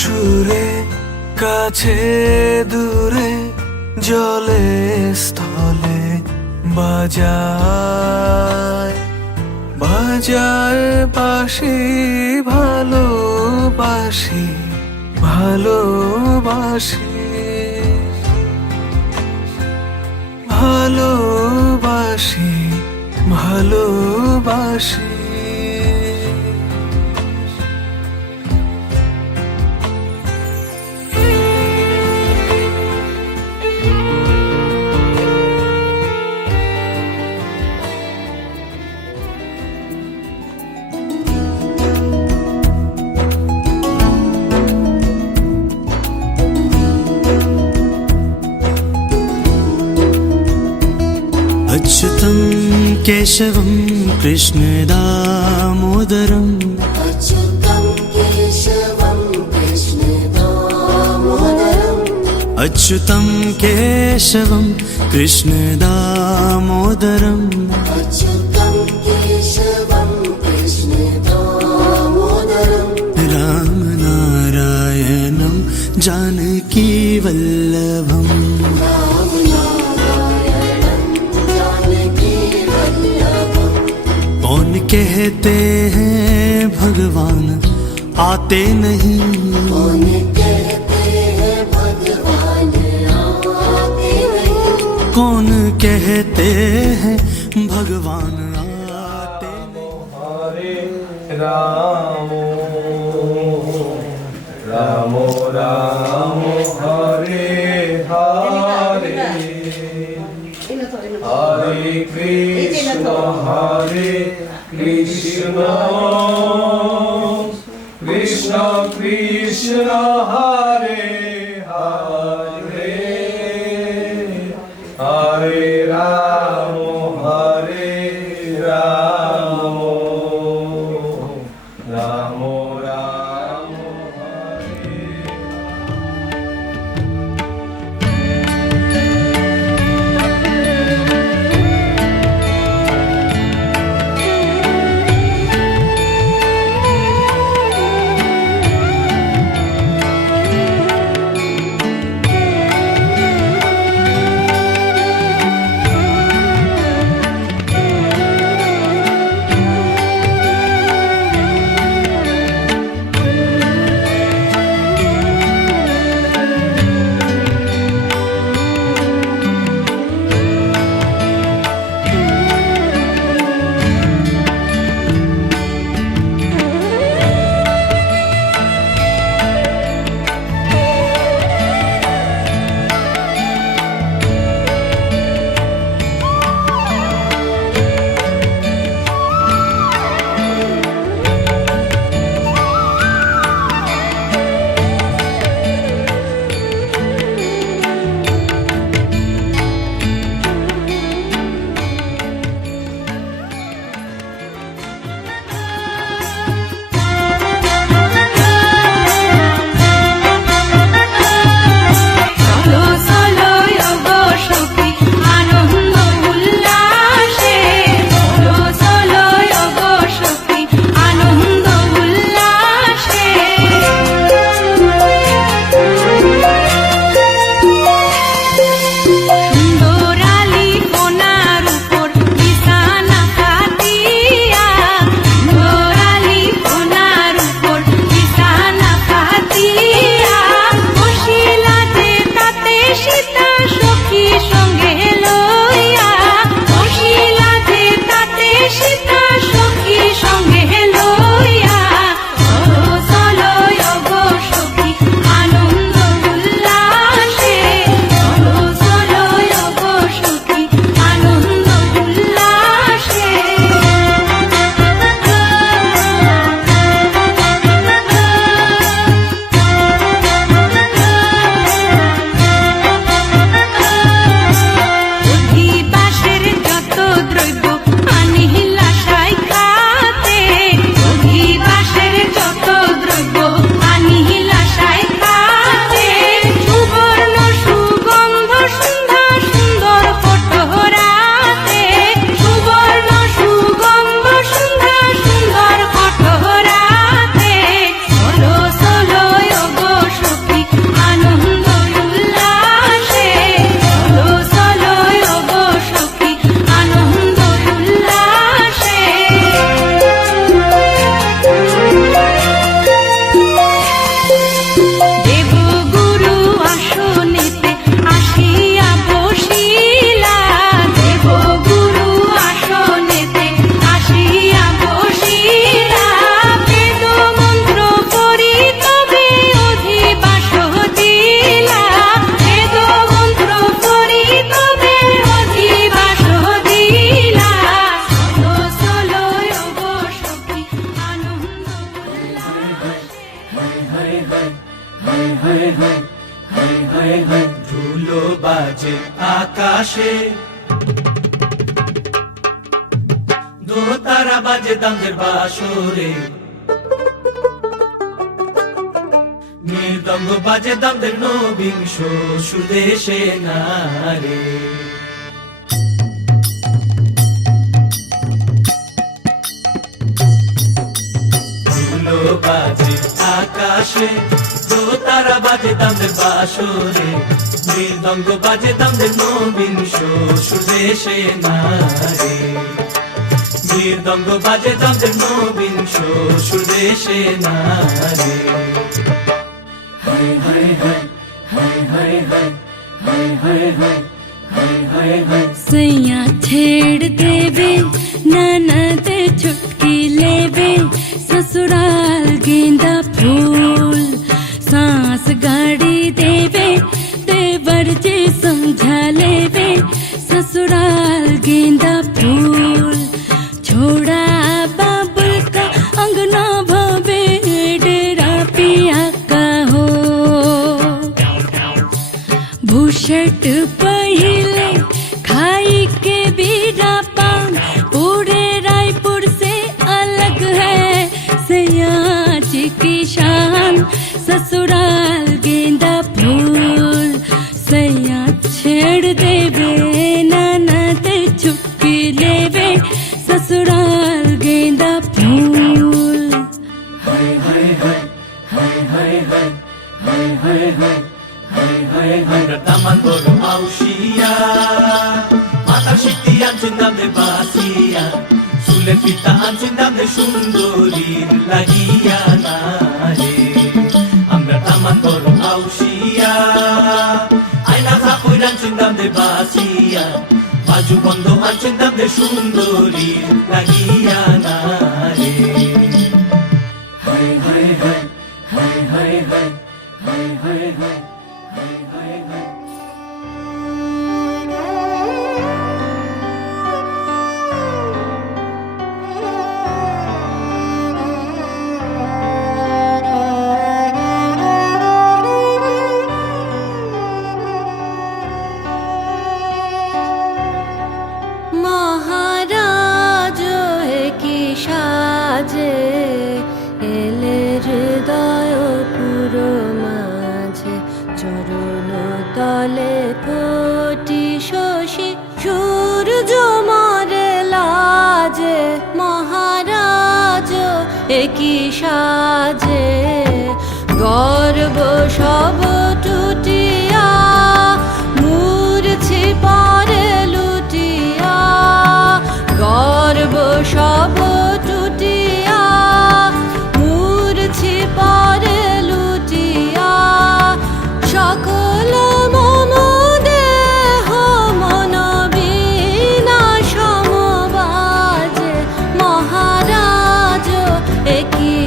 সুরে কাছে দূরে জলে স্থলে বাজায় বাজায় বাঁশি ভালোবাসি ভালোবাসি ভালোবাসি ভালোবাসি अच्युतं केशवं कृष्ण दामोदरम् अच्युतं केशवं कृष्ण दामोदरम् अच्युतं केशवं कृष्ण दामोदरम् अच्युतं केशवं कृष्ण दामोदरम् रामनारायणं जानकी वल्लभम् कौन कहते हैं भगवान आते नहीं कौन कहते हैं भगवान आते नहीं कौन कहते हैं भगवान आते हरे रामो रामो रामो हरे हरे हरे कृष्ण कृष्ण कृष्ण हरे हरे हरे राम राम राम हरे আকাশে দোতারা বাজে দামদের বাসরে মৃদঙ্গ বাজে দামদের নবিংশ সুদেশে নারে ধুলো বাজে আকাশে দোতারা বাজে দামদের বাসরে মৃদঙ্গ বাজে দামদের নবিংশ সুদেশে নারে মৃদঙ্গ বাজে দামদের নবিংশ সুদেশে নারে হায় হায় হায় হায় হায় হায় হায় হায় হায় हाय हाय हाय सैया छेड़ देवे ननद छुटकी लेवे ससुराल गेंदा फूल सांस गाड़ी देवे देवर जी समझा लेवे ससुराल गेंदा फूल छोड़ा बाबुल का अंगना भवे डेरा पिया का हो भूषट पहिले खाई के बीरा पान पूरे रायपुर से अलग है सयाज की शान ससुराल गेंदा फूल सैया छेड़ देवे ननद छुपकी लेवे ससुराल गेंदा फूल हाय हाय हाय हाय हाय हाय हाय हाय हाय हाय हाय हाय रतामान बोलो आउशिया माता शिक्ति आंचुन दामदे बासिया सुले पिता आंचुन दामदे सुंदरीर লাগিয়া না রে আমরা তামান বলো আউশিয়া আয়না খাকুই আंचुन দামদে বাসিয়া বাজু বন্ধ আंचुन দামদে সুন্দরীর লাগিয়া না রে হায় হায় হায় হায় হায় হায় হায় হায় হায় हाय हाय हाय महाराज की साजे एले हृदय पुरो माझे চরণ তলে কোটি শশী সূর্য মারে লাজে মহারাজ একই সাজে গর্ব সব টুটিয়া মূর্ছি পরে লুটিয়া গর্ব সব টুটিয়া মূর্ছি পরে লুটিয়া সকল মম দেহ মন বিনা সমবাজে মহারাজ একই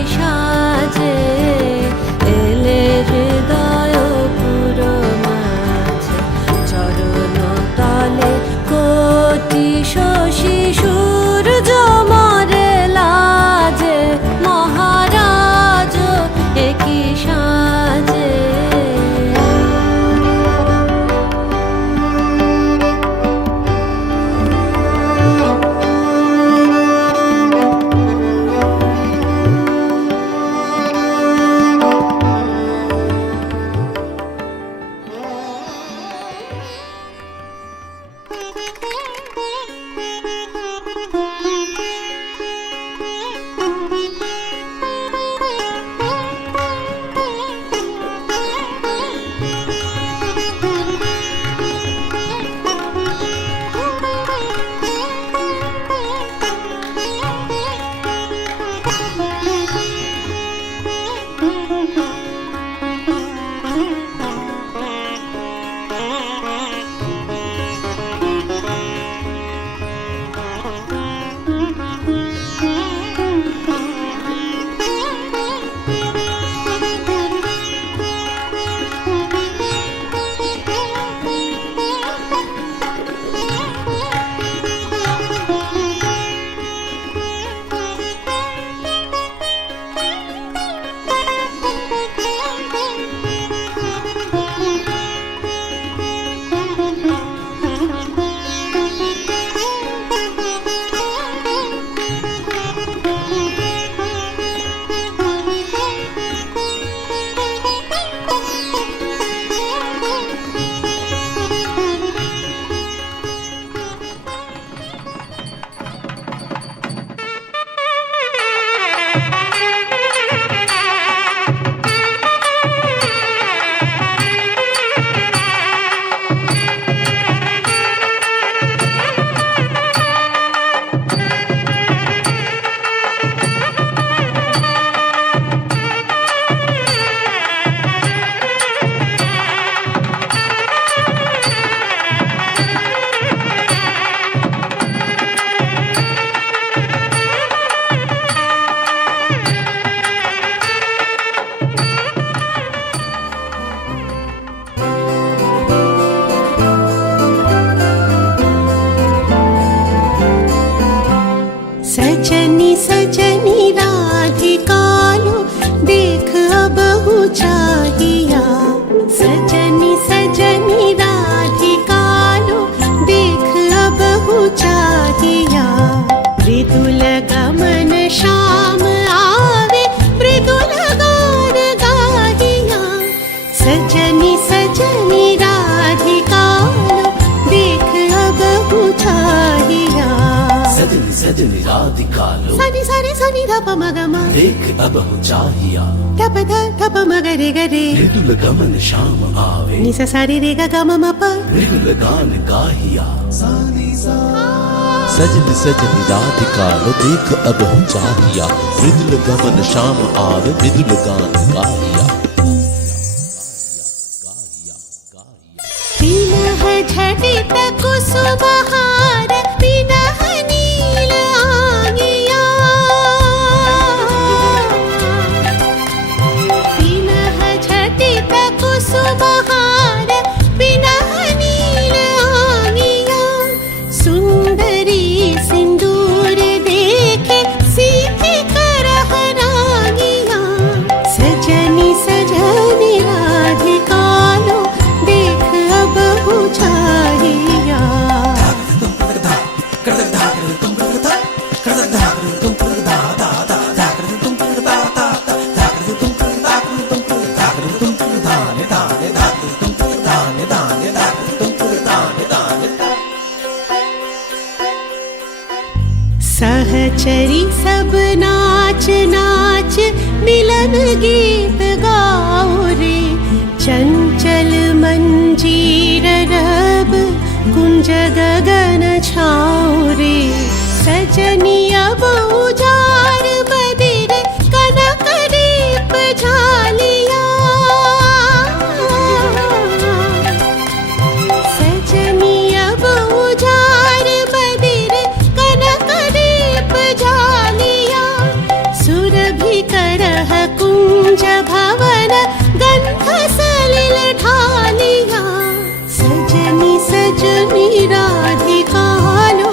सजनी राधिका लो सनि सरि सनि धप मग म देख अब हो चाहिया धप ध धप मग रे ग रे मृदुल गमन शाम आवे नि स सरि रे ग ग म म प मृदुल गान गाहिया सजनी सजनी राधिका लो देख अब हो चाहिया मृदुल गमन शाम आवे मृदुल गान गाहिया पिनह झटित कुसुमहार पिनह नील आंगिया पिनह झटित कुसुमहार पिनह नील आंगिया सुंदरी सिंदूर देखे सीधी करह रागिया सजनी सजनी राधिका लो देख अब हो चाहिया सहचरी सब नाच नाच मिलन गीत गाओ रे चंचल मंजीर रब कुंज गगन छाओ रे सजनी अब उजाड़ बदिर कनक दीप झालिया सजनी अब उजाड़ बदिर कनक दीप झालिया सुरभि करह कुंज भवन गंध सलिल ढालिया सजनी सजनी राधिका लो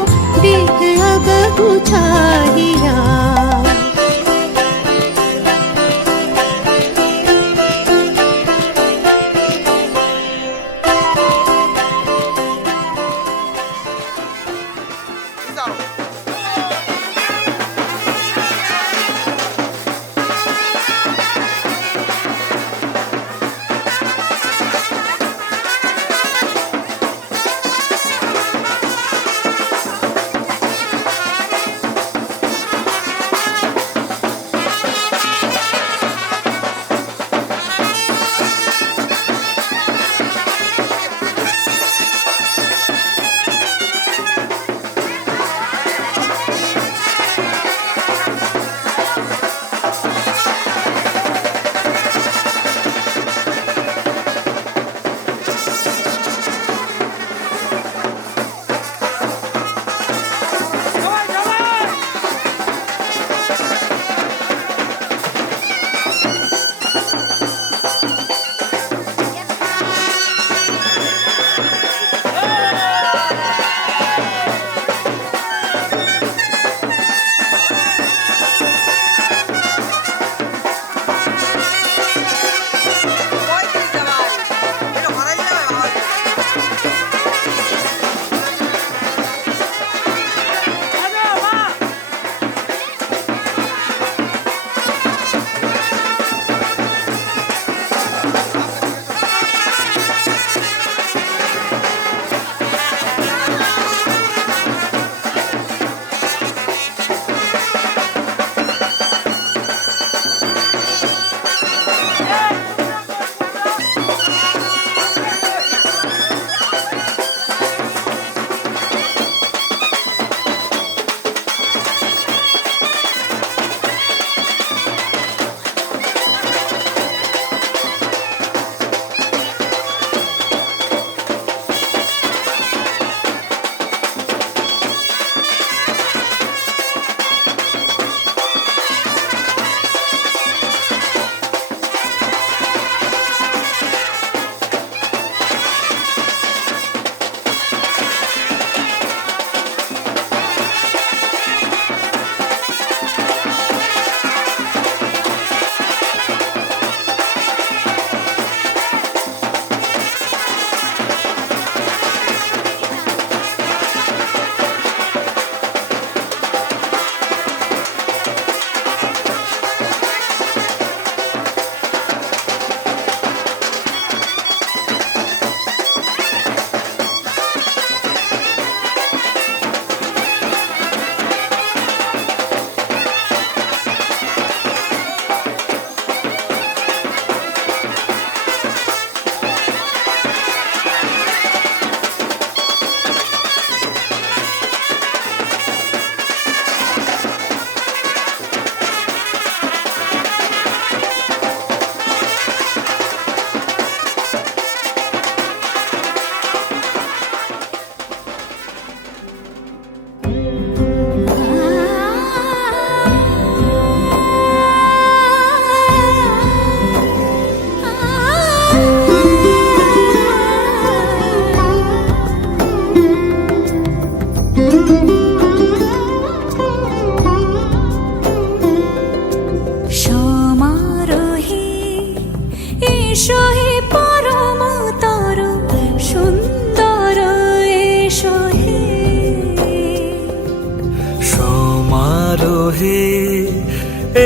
হে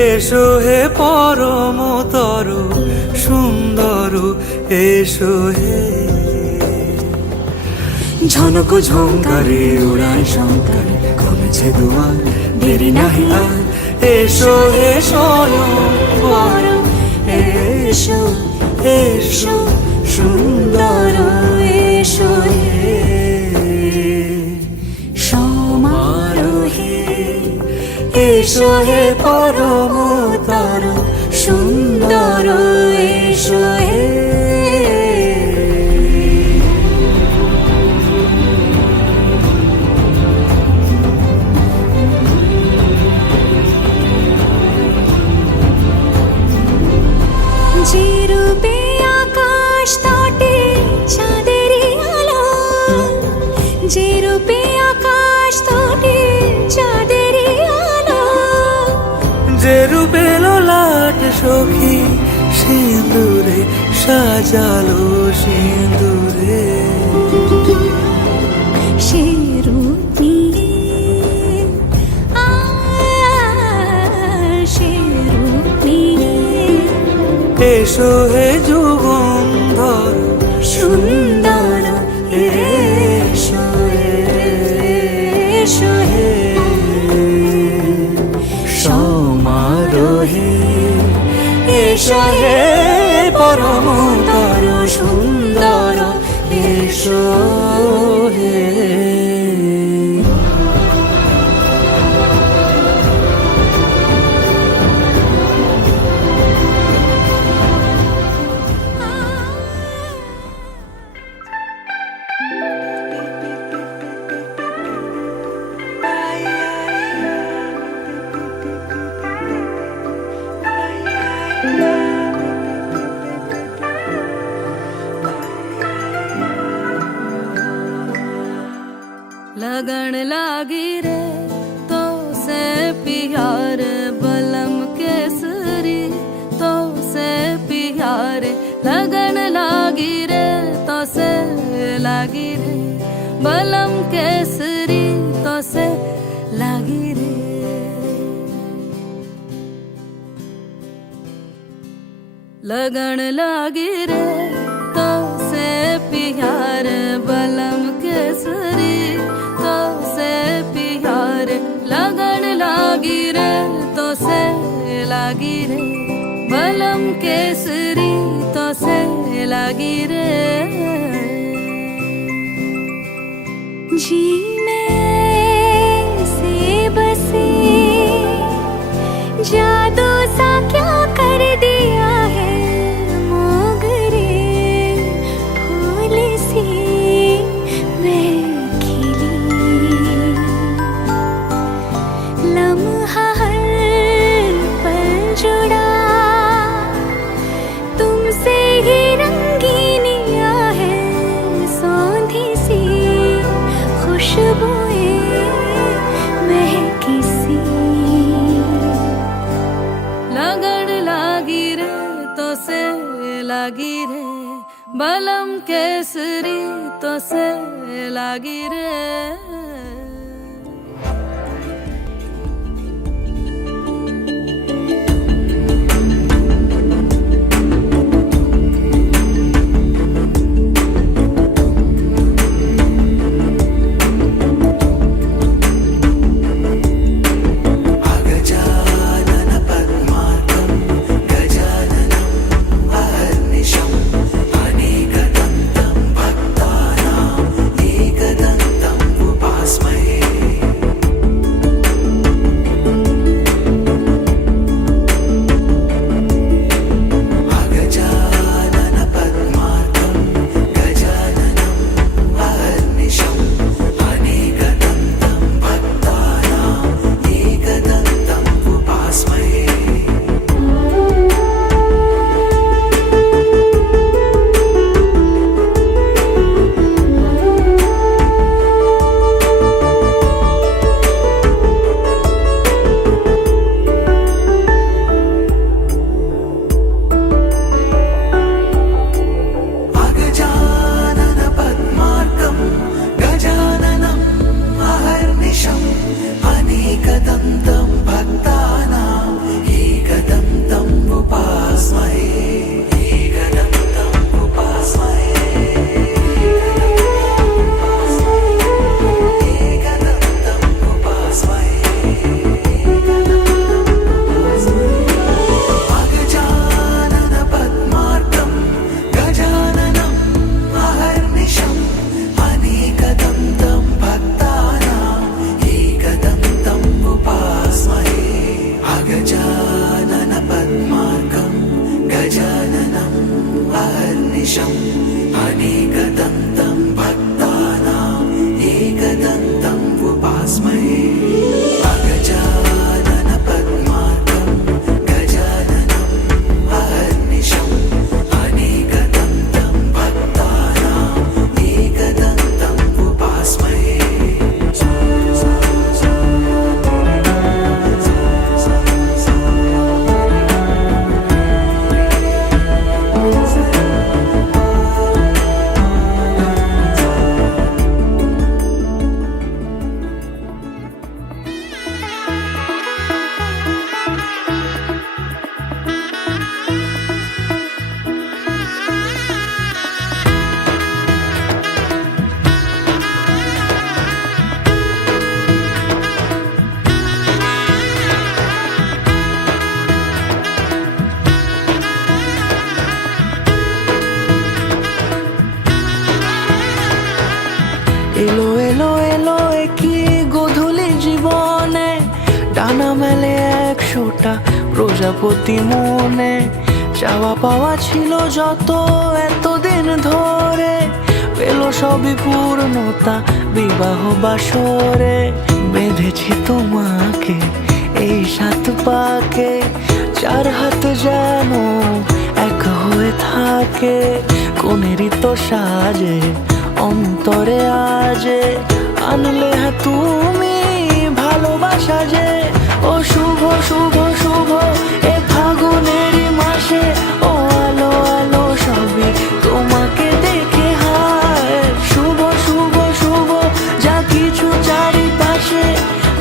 এসো হে পরমতর সুন্দর এসো হে ঝনক ঝঙ্কারে উড়ায় শঙ্কর কমেছে দুয়ার দেরি নাহি আর এসো হে স্বয়ং বর এসো এসো সুন্দর এসো হে সমারোহে এসো হে পরমতর সুন্দর এসো হে যে রূপে আকাশ তটে চাঁদেরই আলো, যে রূপে আকাশ তটে চাঁদেরই আলো, যে রূপে ললাট সখী সিঁদুরে সাজালো সিঁদুরে সে রূপ নিয়ে সে রূপ নিয়ে এসো হে যুগন্ধর সুন্দর এসো এসো হে সমারোহে এসো হে পরমতর সুন্দর এসো হে लगन लागी रे तो से प्यार बलम केसरी तो से प्यार लगन लागी रे तो से लागी रे बलम केसरी तो से लागी रे लगन लागी रे तो से प्यार बलम केसरी तो से प्यार लगन लागी रे तो से लागी रे बलम केसरी तो से लागी रे जी में से बसे जादू सा क्या कर दिया है मोगरे फूल सी मैं खिली लम्हा हर पल जुड़ा तुमसे ही रंगीनिया है सौंधी सी खुशबुएं महकी सी लगन लागी रे तो से लागी रे बलम केसरी तो से लागी रे गजानन पद्मार्कं गजाननं अहर्निशम् अनेकदन्तं भक्तानां एकदन्तम् उपास्महे गजानन पद्मार्कं गजाननं अहर्निशम् अनेकदन्तं भक्तानां एकदन्तम् उपास्महे गजानन पद्मार्कं गजाननम् अहर्निशम् अनेकदन्तं भक्तानां ডানা মেলে 100টা প্রজাপতি মনে, চাওয়া পাওয়া ছিল যত এতদিন ধরে, পেল সবই পূর্ণতা বিবাহ বাসরে। বেঁধেছি তোমাকে এই 7 পাকে, 4 হাত যেন এক হয়ে থাকে, কোনেরই তো সাজে অন্তরে আজে আনলে তুমি ভালোবাসা যে। ও শুভ শুভ শুভ এ ফাগুনেরই মাসে, ও আলো আলো সবই তোমাকে দেখে হায়। শুভ শুভ শুভ যা কিছু চারিপাশে,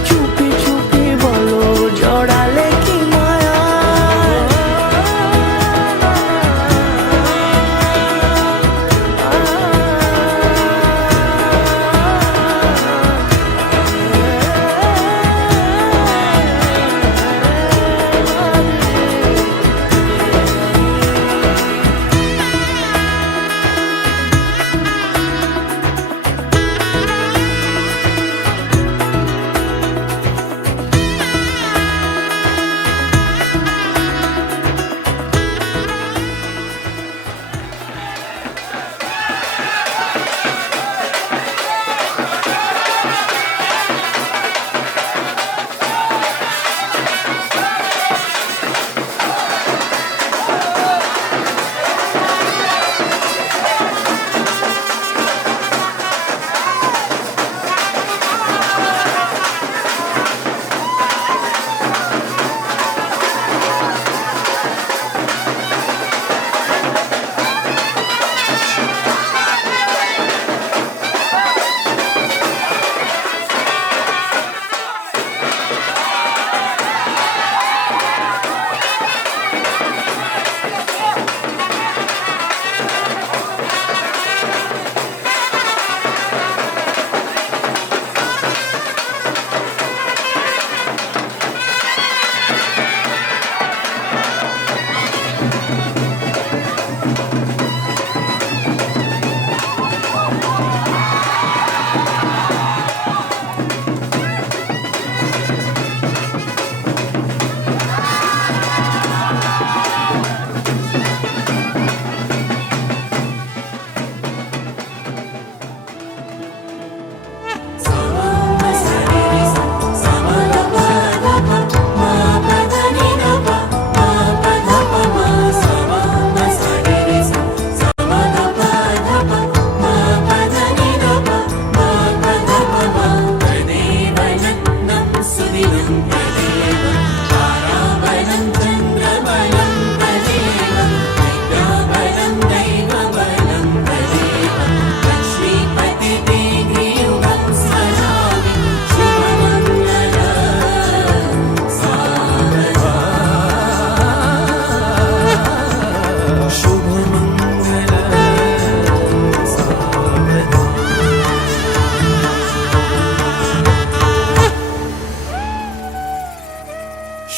চুপি চুপি বলো জড়ালে কি মায়া।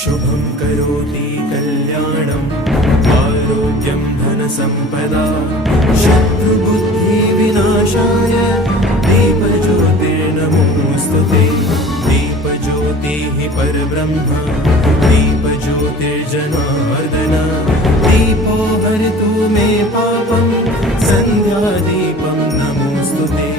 शुभं करोति कल्याणम् आरोग्यं धनसम्पदा शत्रुबुद्धिविनाशाय दीपज्योतिर्नमोऽस्तुते दीपज्योतिः परब्रह्म दीपज्योतिर्जनार्दन दीपो हरतु मे पापं सन्ध्यादीपं नमोऽस्तुते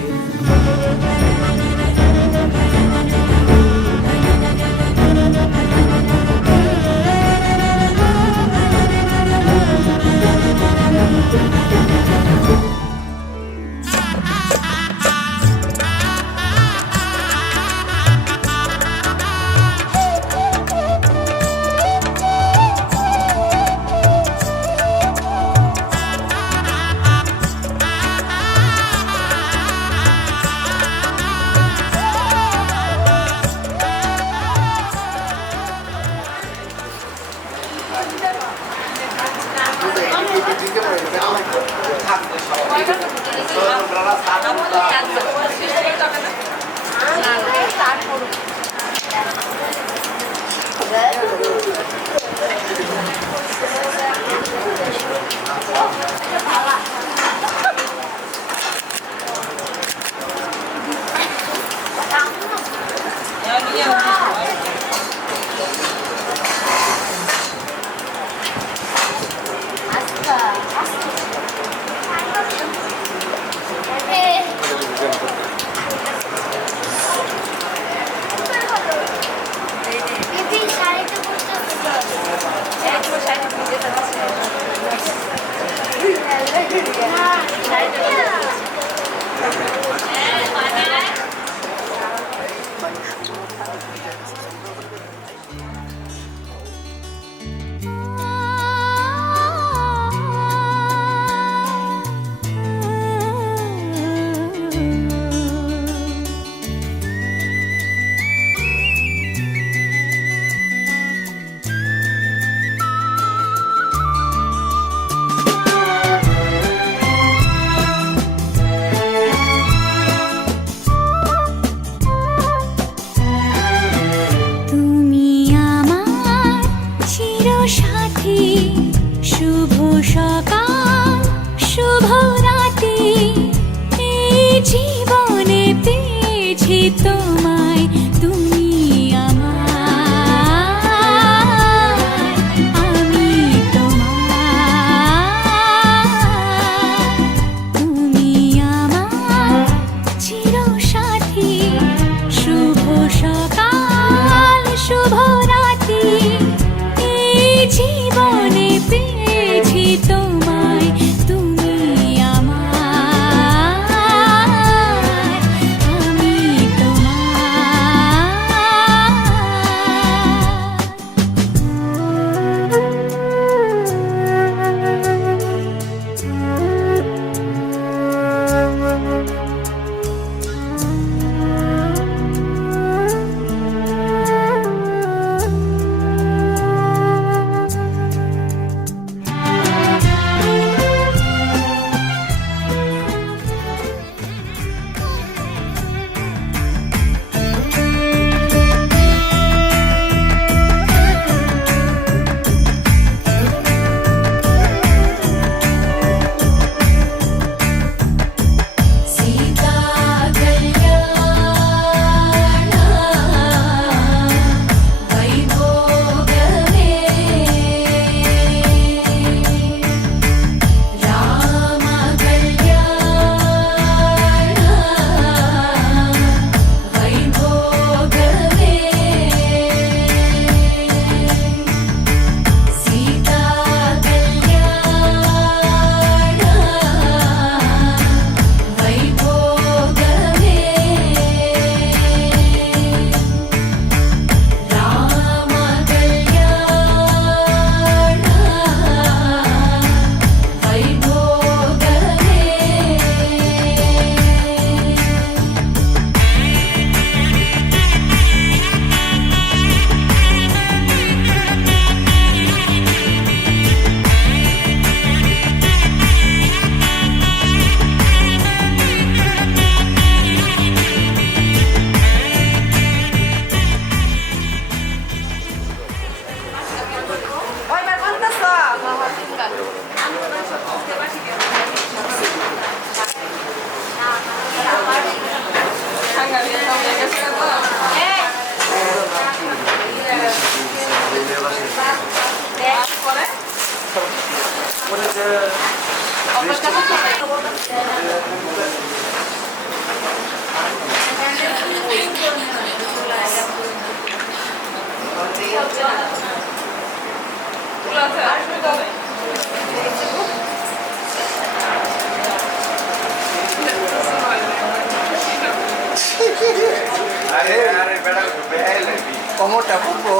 কোমরটা পড়বো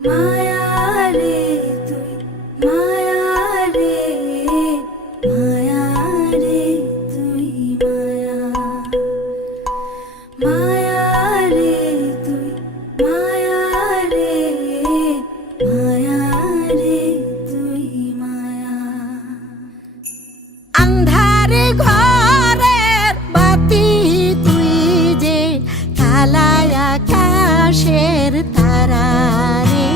মায়া রে তুই মায়া রে মায়া রে তুই মায়া মায়া রে তুই মায়া রে মায়া রে তুই মায়া আন্ধার ঘরের বাতি তুই যে কালায় আকাশের তারা রে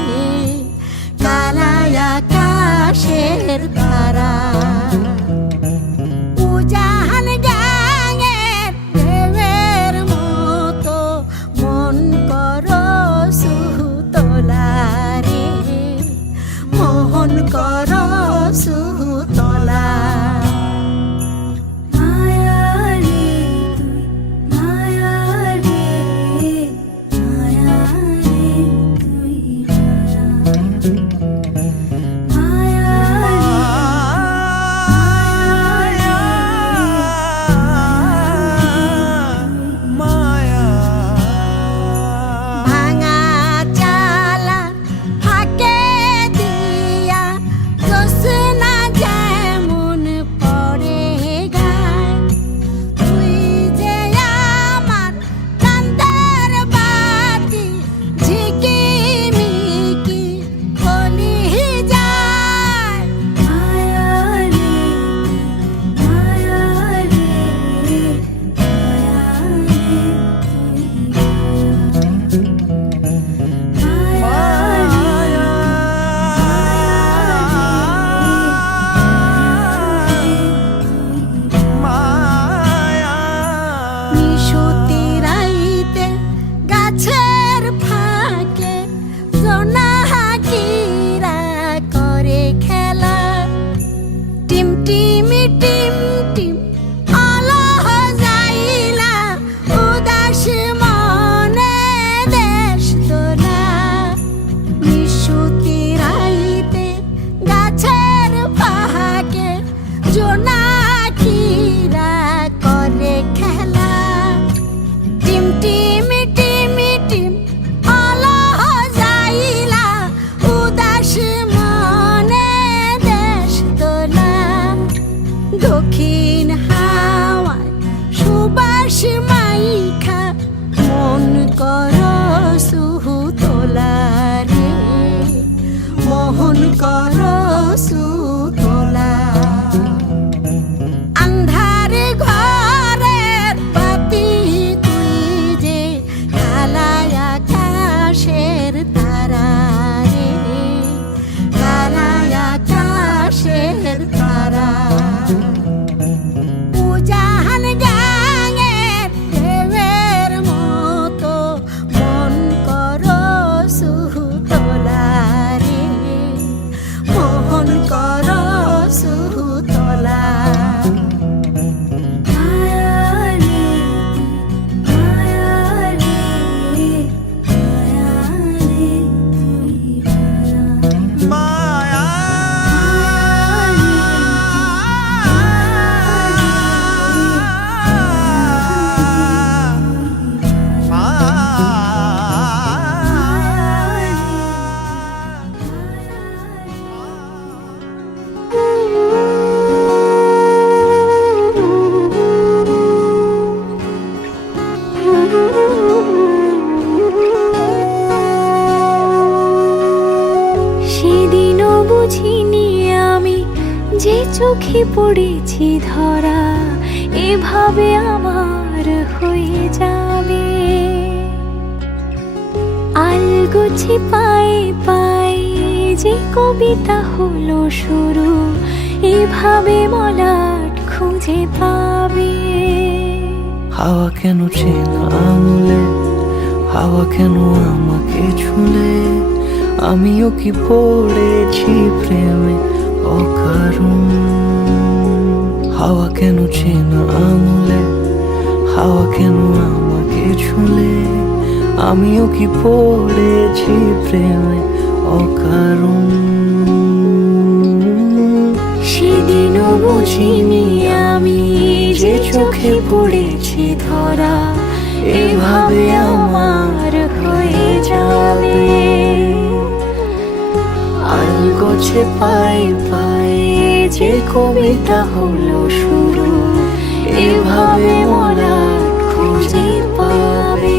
কালায় আকাশের তারা উজান গাঙের ঢেউয়ের মতো মন করো সুতলা রে মোহন করো সুতলা মায়া রে তুই মায়া রে মায়া রে তুই মায়া মায়া ভাঙা চালা ফাঁকে দিয়া জোছনা যেমন পড়ে গায় তুই যে আমার কান্দার বাতি ঝিকিমিকি কলি যায় মায়া রে মায়া রে মায়া রে তুই নিশুতি রাইতে গাছের ফাঁকে জোনাকিরা করে খেলা টিম টিমি টিম টিম আলো যাইলা উদাস মনে দেশ দোলা নিশুতি রাইতে গাছের ফাঁকে জোনাকিরা করে খেলা টিম টিমি টিমি টিম আলো যাইলা উদাস মনে দেশ দোলা দক্ষিণ হাওয়ায় সুবাস মাইখা মন করো সুতলা রে মোহন করো সুতলা আন্ধার ঘরের বাতি তুই যে কালায় আকাশের তারা রে কালায় আকাশের তারা উজান গাঙের ঢেউয়ের মতো মন করো সুতলা রে মোহন করো সুতলা মায়া রে মায়া রে মায়া রে তুই মায়া সেদিনও বুঝিনি আমি যে চোখে পড়েছি ধরা এভাবে আমার হয়ে যাবে আলগোছে পায়ে পায়ে যে কবিতা হলো শুরু এভাবে মলাট খুঁজে পাবে। হাওয়া কেন চেনা আঙুলে, হাওয়া কেন আমাকে ছুলে, আমিও কি পড়েছি প্রেমে অকারণ। হাওয়া কেন চেনা আঙুলে, হাওয়া কেন আমাকে ছুলে, আমিও কি পড়েছি প্রেমে অকারণ। সেদিনও বুঝিনি আমি যে চোখে পড়েছি ধরা, এভাবে আমার হয়ে যাবে। আলগোছে পায়ে পায়ে যে কবিতা হলো শুরু, এভাবে মলাট খুঁজে পাবে।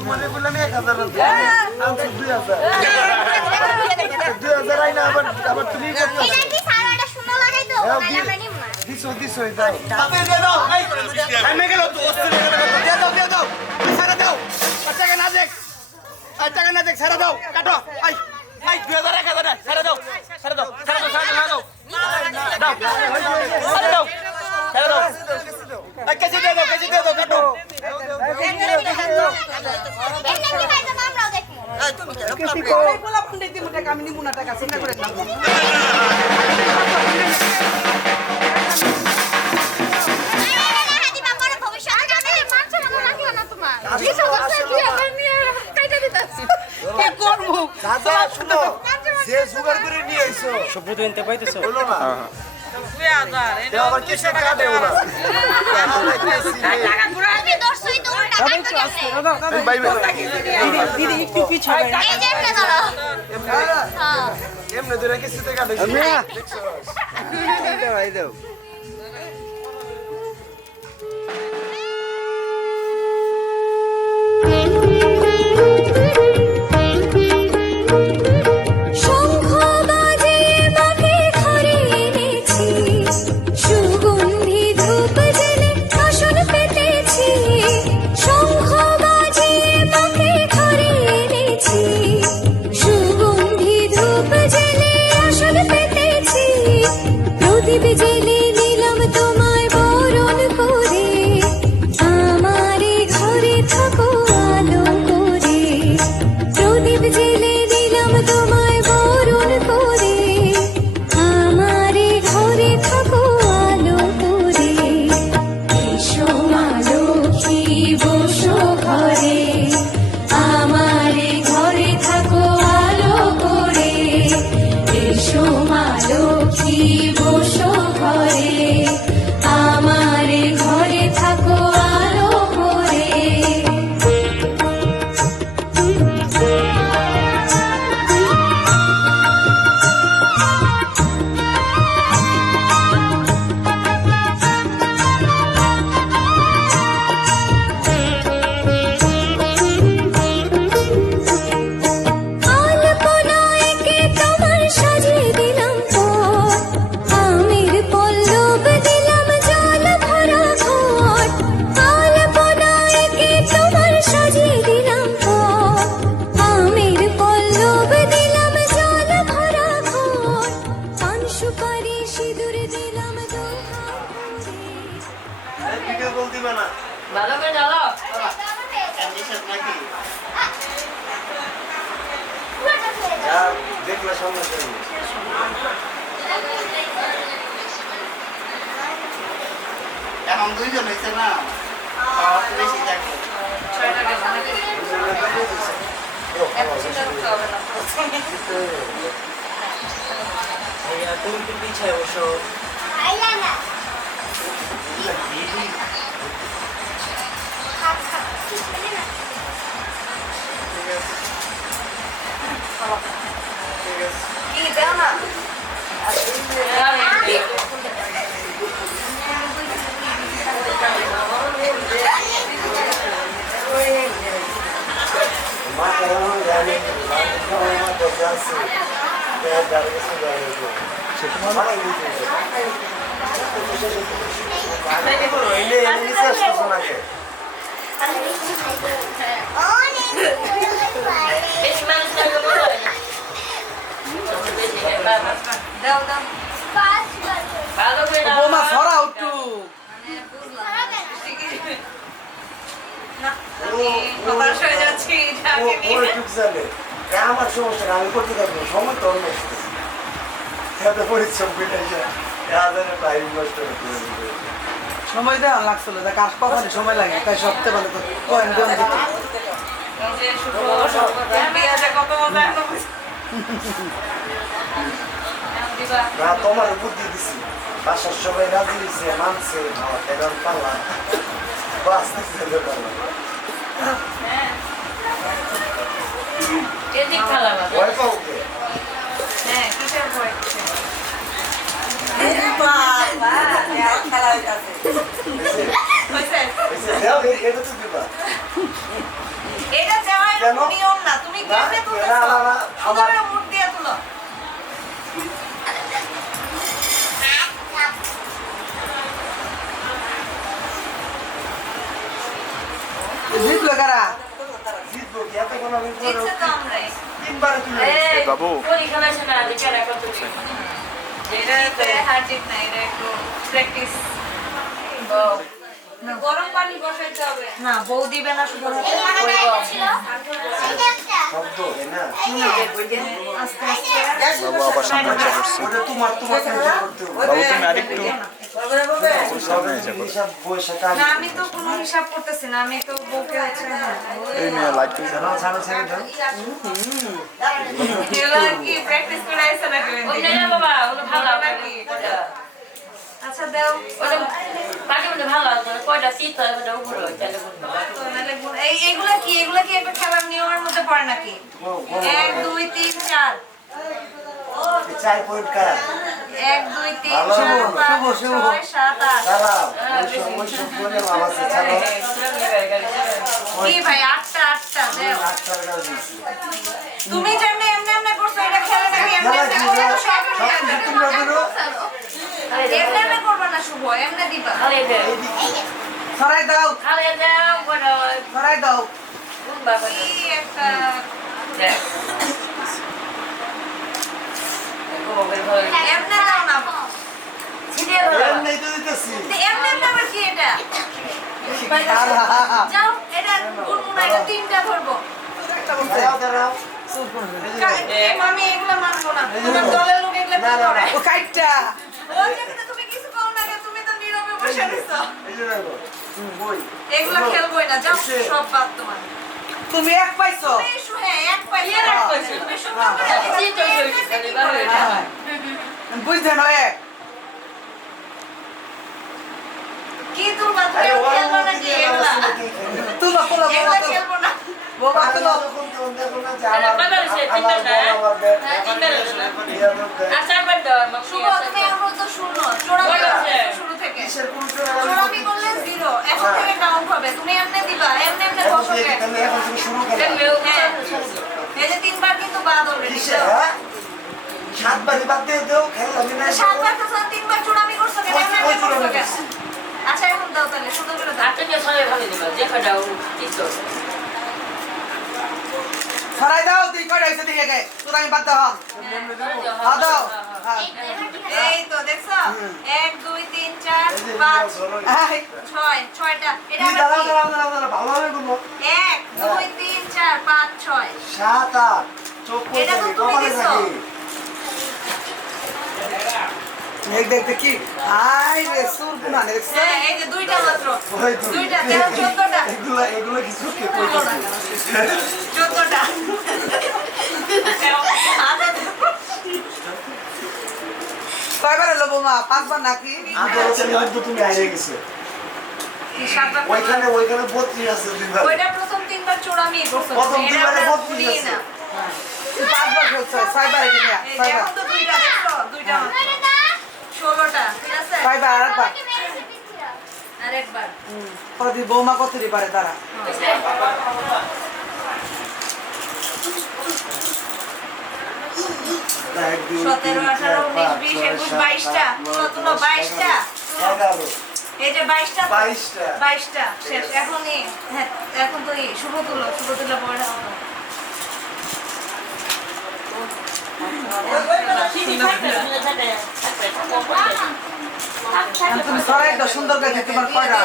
তোমাদের বললাম 1000 আনছো 2000 আইনা আবার তুমি দিছো দাও দিয়ে দাও আমি গেল তো দিয়ে দাও সারা দাও টাকা না দেখ সারা দাও কাটো আই 2000 1000 সারা দাও কেজি দিয়ে দাও কাটো যে জোগাড় করে নিয়ে আইছো সব তো এনতে পাইতেছো বলো না 2000 আবার কিছু কাটে ওরা টাকা ঘুরা আমি দর্শই তো টাকা কাটবে ভাই দিদি একটু পিছাবে এই যে এমনে ধরো হ্যাঁ এমনে ধরে কিছু থেকে কাটে দেখছো ভাই দাও ভিডিও কল দিবে না ভালো করে জ্বালাও নিষেধ নাকি যা দেখলে সমস্যা নেই এখন দুইজন হয়েছে না বেশি দেখো 6 টাকা তুমি একটু পিছায় বসো কি দাও না বেশি মানুষ লাগবে বলো দাও দাও ভালো করে দাও বৌমা ছড়া একটু আমার সমস্যা আমি করতে থাকবো সময় তো অন্য এত পরিশ্রম করে টাইম নষ্ট করতে সময় দেওয়া লাগছিল দেখ আর কখনই সময় লাগে তাই সবচেয়ে ভালো কয়েন দেওয়া দিতে না তোমার বুদ্ধি দিছি বাসার সবাই রাজি দিছে মানছে আমার এখন পারলাম বাস দিতে পারলাম এদিক খেলা ভয় পাও কে হ্যাঁ কিসের ভয় এটা তো দিবা এটা দেওয়ার কেন? নিয়ম না তুমি কেমনে তুলছো না, না, না, আমার- আমার মুখ দিয়ে তুলো জিতলো কারা জিতবো কি এতক্ষণ আমি জিতছে তো আমরাই তিনবার তুলে বাবু পরীক্ষা আসে না যে কেন কত এটাতে হার জিত না এটা একটু প্র্যাকটিস গরম পানি বসাইতে হবে না বউ দিবে না শুধু শব্দ না আস্তে আস্তে ওটা তোমার ক্যান্সেল করতে হবে হিসাব বসে কাজ না আমি তো কোনো হিসাব করতেছি না আমি তো বউকে হচ্ছে ছাড়ো ছেড়ে দাও এগুলো কি প্র্যাকটিস করে আইছে নাকি ওইটা না বাবা ওগুলো ভালো নাকি আচ্ছা দাও ওটা বাকি মধ্যে ভালো আছে কয়টা শীত হয় ওটা উপরে হয় তাহলে এইগুলা কি একটা খেলার নিয়মের মধ্যে পড়ে নাকি 1 2 3 4 চাই পয়েন্ট কার 1 2 3 4 5 6 7 8 দাঁড়াও ওই সব বলে মামা আছে ছাড়ো কি ভাই 8টা দাও ডাক্তার কাছে দিছি তুমি যেমনে এমনে করছো এটা খেলা নাকি এমনে খেলা কি সব সব তোমরা দিলো এমনে করবা না শুভ এমনে দিবা ছড়াই দাও ছড়াই দাও কি একটা এমনে দাও না এমনি তো দিতেছি এমনে আবার কি এটা যাও এটা গুনগুনা এটা তিনটা ধরবো দাঁড়াও আমি এগুলা মানবো না তোমার দলের লোক এগুলা কি করে ও কাইটটা ও যেখানে তুমি কিছু কও না কেন, তুমি তো নীরবে বসে রইছো এই যে দেখো বই এগুলা খেলবোই না যাও সব বাদ তোমার তুমি এক পাইছো তুমি হ্যাঁ এক পাইছো তুমি সুন্দর করে বুঝতে নয় এক কি তুলবা তুমি খেলবা নাকি এগুলা তুলো তুলো এগুলা খেলবো না বাবা তুলো শুভ তুমি এখন তো শুনো চোরামি শুরু থেকে চোরামি করলে 0 এখন থেকে কাউন্ট হবে তুমি এমনি দিবা এমনি বসবে এই যে 3 বার কিন্তু বাদ অলরেডি 7 বারে বাদ দিয়ে দাও খেলা না 7 বার তো 3 বার চোরামি করছো কেন এমনি করছো কেন আচ্ছা এখন দাও তাহলে সুন্দর করে দাও ছড়াই দাও তুই কয়টা হইছে দেখে গে তোরা আমি বাদ দাও দাও এই তো দেখছো 1 2 3 4 পাঁচ, এই, ছয়, ছয়টা। এটা তুই আবার দাঁড়াও কি? দাঁড়াও দাঁড়াও দাঁড়াও ভালোভাবে গুনো 1, 2, 3, 4, 5, 6। 7 8 চোখ কই এটা তো থাকে তুমি কপালে দিছো। থাকে দেখ দেখ দেখি আই রে সুর গুনা দেখছ হ্যাঁ, এই যে দুইটা মাত্র। ওই তো দুইটা, 13, 14টা। এগুলা কি চোখে কই থাকে 14টা। কয়বার এলো বৌমা 5 বার নাকি আমি বলছি হয়তো তুমি আইরে গেছে সাতবার ওইখানে 32 আছে দিবা ওইটা প্রথম 3 বার চোরামি করছো। প্রথম এটা দুইবারে আমরা 32 ভুলি আছে। না। তুই 5 বার খেলছ 6 বার এগিয়ে নিয়া এই 6 যে বার এখন তো দুইটা দেখছো, দুইটা মাত্র। 16টা, ঠিক আছে? 6 বার আরেকবার আরেকবার। পরে দি বৌমা কতটি পারে তারা এক, দুই, 17, তিন, 18, চার, 19, পাঁচ, 20, ছয়, 21, সাত, 22টা। আট, নয়, 17, 22টা। 11 এই যে 22টা তো। 22টা। 22টা শেষ। এখনই হ্যাঁ, এখন তো শুভ তুলো পরে হবে। তুমি সরাইটা সুন্দর করে দিতে পার কয়টা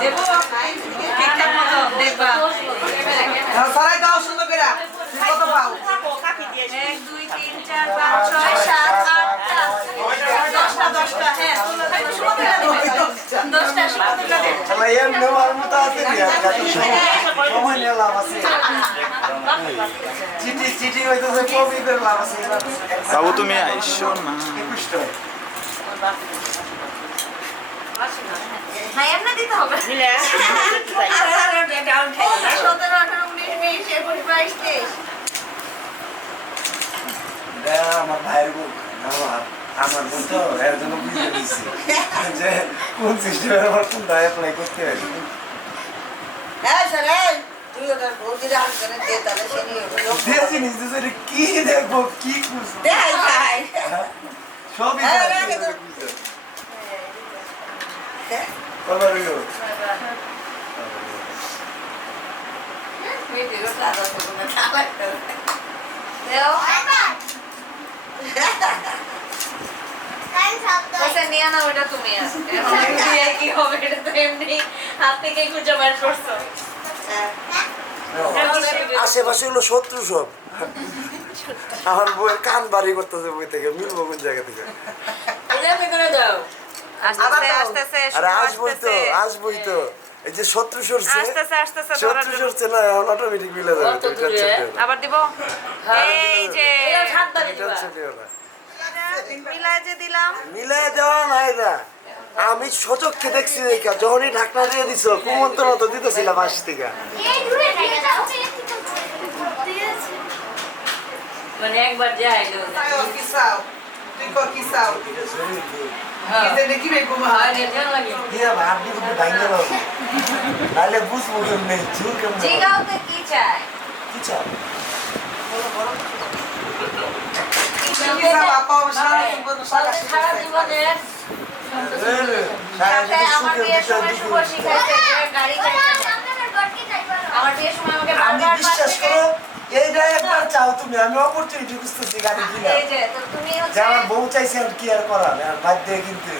দেবো? ঠিকঠাক মতো দেখবা। সরাই দাও সুন্দর করে তুমি কত পাও 1, 2, 3, 4, 5, 6, 7, 8টা। 10টা, হ্যাঁ। শুভ তুলো দিবে। 10টা শুভ তুলো দিবে। শালা এমনি নেওয়ার মতো আছে নি আর কত সময় নিলাম আছে চিঠি হইতেছে কপি করলাম আছে বাবু তুমি আইসো না 21টা হ্যাঁ, এমনি দিতে হবে। 17, 18, 19, 20, 21, 22, 23। আমার ভাইয়ের বউ আমার বউ তো এর জন্য বুঝে দিচ্ছি যে কোন সিস্টেমের আবার কোনটা অ্যাপ্লাই করতে হয় যে জিনিস দিছে এটা কি দেখবো কি খুঁজবো সবই কবার হইলো দেও। ওটা নিয়ে নাও, এটা তুমি এখন দিয়ে কি হবে? এটা তো এমনি হাত থেকে খুঁজে বার করছো। আশেপাশে হলো শত্রু সব আমার বউয়ের কান বাড়ি করতেছে বই থেকে মিলবো কোন জায়গা থেকে আসতেছে, আরে আসবই তো এই যে শত্রু সরছে আসতেছে শত্রু সরছে না এখন অটোমেটিক মিলে যাবে আবার দিব। এই যে মিলাই যে দিলাম। মিলে দেওয়া নাই না আমি সচক্ষে দেখছি দেখা যখনই ঢাকনা দিয়ে দিছো কুমন্ত্রণা তো দিতেছিলাম বাস থেকে মানে একবার যাই কি চাও তুই কি চাও কি রে বৌমা দিয়া ভাত দিয়ে কিন্তু ভাঙে যাবো নাহলে বুঝবো কেমনে চুর কেমনে জিগাওতে কি চাই? কি চাও কি চাও আপা সারা সারা জীবনের সারা সাথে জীবন আমার সুখে বিয়ের সময় শুভ দুঃখে শিখাইছে যে গাড়ি চাইতে। আমার বিয়ের সময় আমাকে আমি বারবার বিশ্বাস পাশে- করো এইটা একবার চাও তুমি আমি অপরচুনিটি বুঝতেছি গাড়ি কিনা এই যে তো তুমি যে হচ্ছে আমার বউ চাইছে আর কি আর করার আর বাদ দিয়ে কিন্তু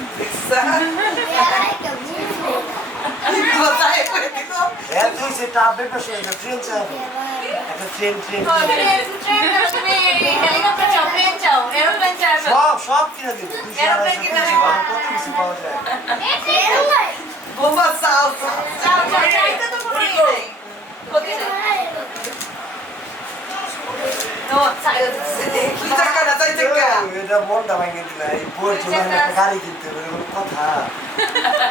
এত হয়েছে টাপের পাশে একটা ট্রেন চাবো একটা ট্রেন ট্রেন তুমি হেলিকপ্টার চাও, প্লেন চাও, এরোপ্লেন চাও। সব কিনে দিব Aeroplane কিনে দিব। কত কিছু পাওয়া যায় বৌমা চাও চাও, চাইতে তো কোনো ই নাই। ক্ষতি নেই। ও, কি টাকা না চাই টাকা এটা মনটা ভাঙিয়ে দিলা এই বউয়ের জন্য আমি একটা গাড়ি কিনতে হবে এরকম কথা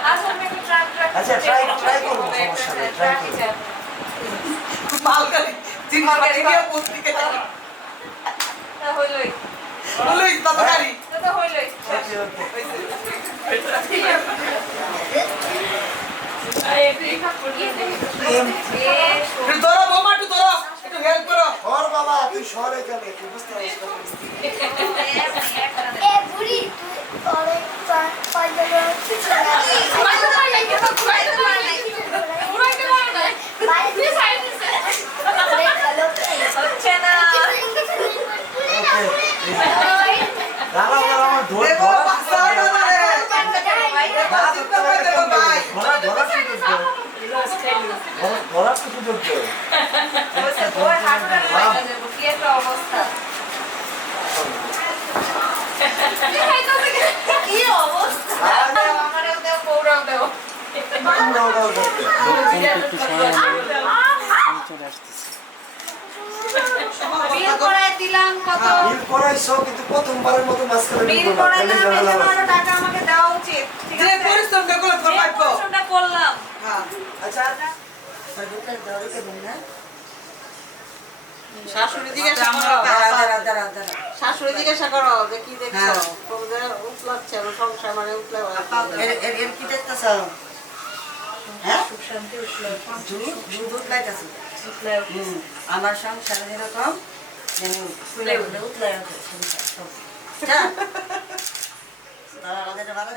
আসলে আমি একটু try আচ্ছা, try করবো, সমস্যা নেই, try করবো। মালগাড়ি তিন মালগাড়ি নিয়ে পত্রিকা তা হইলই। বলই তত গাড়ি তা হইলই। ওকে, ওকে। তুই ধরো বৌমা একটু ধরো একটু হেল্প করো ওর বাবা তুই শহরে গেলে তুই বুঝতে পারছিস হচ্ছে না ওই হাঁটুটা লাগা যাবে কি একটা অবস্থা কি অবস্থা আমারও দেও পৌরাও দেও বিল করায় দিলাম কত বিল করাইছো কিন্তু প্রথমবারের মতো মাঝখানে বিল করাইলাম এই জন্য আরো টাকা আমাকে দেওয়া উচিত ঠিক যে আছে পরিশ্রমটা করলে তো যে পাইবো পরিশ্রমটা করলাম হ্যাঁ আচ্ছা শাশুড়ি জিজ্ঞাসা করো শাশুড়ি জিজ্ঞাসা করো যে কি দেখছো উতলাচ্ছে সংসার মানে উতলে এর কি দেখতেছ হ্যাঁ দুধ উতলাইতেছে আমার সংসার যেরকম ফুলে উঠলে উতলাই সংসার সব আমাদের ভালো